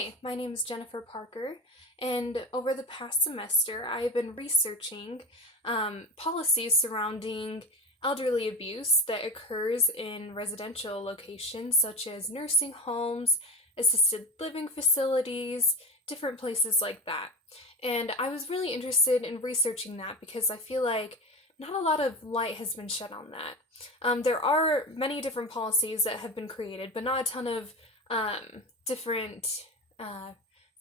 Hi, my name is Jennifer Parker, and over the past semester, I have been researching policies surrounding elderly abuse that occurs in residential locations such as nursing homes, assisted living facilities, different places like that. And I was really interested in researching that because I feel like not a lot of light has been shed on that. There are many different policies that have been created, but not a ton of different uh,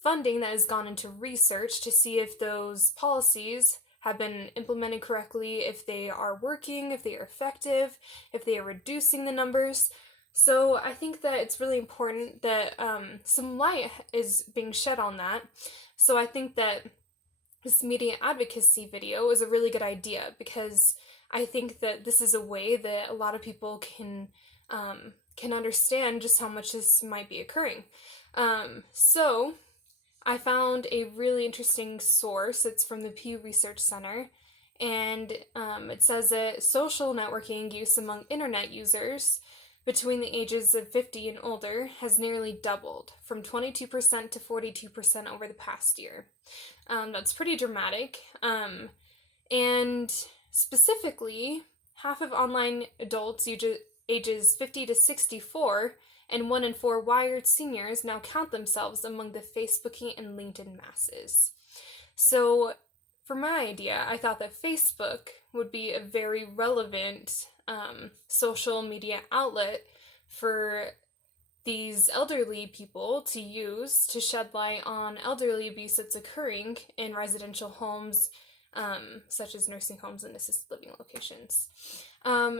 funding that has gone into research to see if those policies have been implemented correctly, if they are working, if they are effective, if they are reducing the numbers. So I think that it's really important that some light is being shed on that. So I think that this media advocacy video is a really good idea because I think that this is a way that a lot of people can understand just how much this might be occurring. So I found a really interesting source. It's from the Pew Research Center, and it says that social networking use among internet users between the ages of 50 and older has nearly doubled from 22% to 42% over the past year. That's pretty dramatic. And specifically, half of online adults ages 50 to 64 and 1 in 4 wired seniors now count themselves among the Facebooking and LinkedIn masses. So, for my idea, I thought that Facebook would be a very relevant social media outlet for these elderly people to use to shed light on elderly abuse that's occurring in residential homes, such as nursing homes and assisted living locations.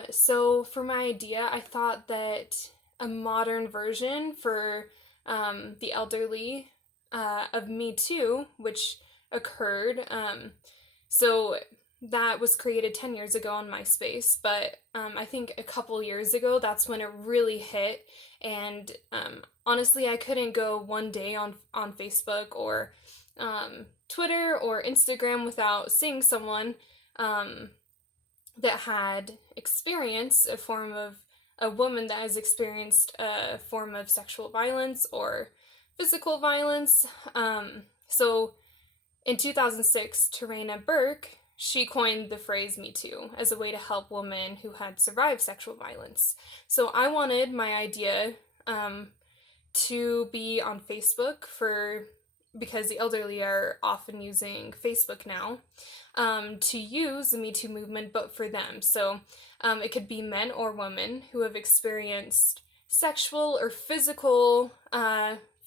So for my idea, I thought that a modern version for the elderly of Me Too, which occurred, so that was created 10 years ago on MySpace, but I think a couple years ago, that's when it really hit. And honestly, I couldn't go one day on Facebook or Twitter or Instagram without seeing someone that had experienced a woman that has experienced a form of sexual violence or physical violence. So in 2006, Tarana Burke, she coined the phrase Me Too as a way to help women who had survived sexual violence. So I wanted my idea to be on Facebook because the elderly are often using Facebook now, to use the Me Too movement, but for them. So it could be men or women who have experienced sexual or physical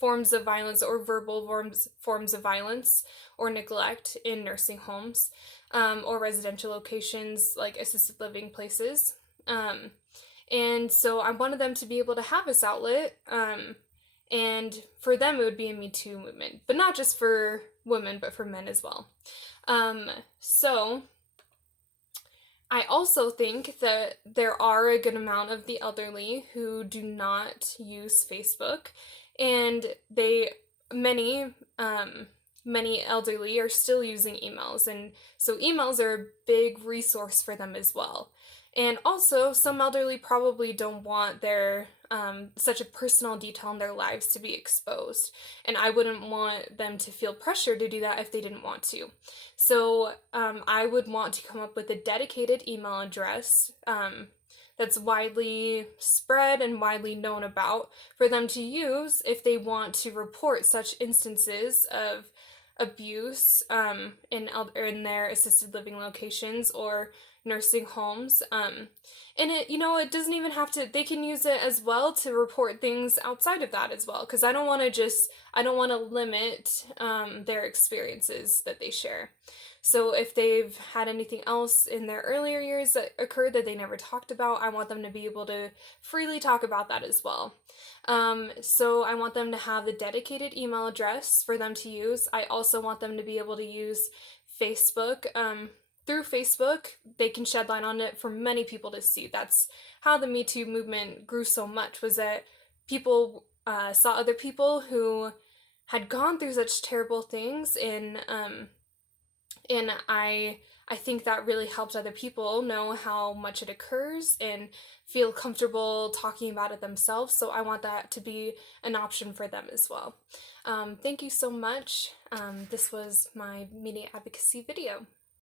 forms of violence or verbal forms of violence or neglect in nursing homes or residential locations like assisted living places. And so I wanted them to be able to have this outlet, and for them it would be a Me Too movement, but not just for women, but for men as well. So I also think that there are a good amount of the elderly who do not use Facebook, and many elderly are still using emails, and so emails are a big resource for them as well. And also, some elderly probably don't want their such a personal detail in their lives to be exposed, and I wouldn't want them to feel pressure to do that if they didn't want to. So I would want to come up with a dedicated email address that's widely spread and widely known about for them to use if they want to report such instances of abuse in their assisted living locations or nursing homes. And it doesn't even have to, they can use it as well to report things outside of that as well, because I don't want to limit their experiences that they share. So if they've had anything else in their earlier years that occurred that they never talked about, I want them to be able to freely talk about that as well. So I want them to have the dedicated email address for them to use. I also want them to be able to use Facebook. Through Facebook, they can shed light on it for many people to see. That's how the Me Too movement grew so much, was that people saw other people who had gone through such terrible things and And I think that really helps other people know how much it occurs and feel comfortable talking about it themselves. So I want that to be an option for them as well. Thank you so much. This was my media advocacy video.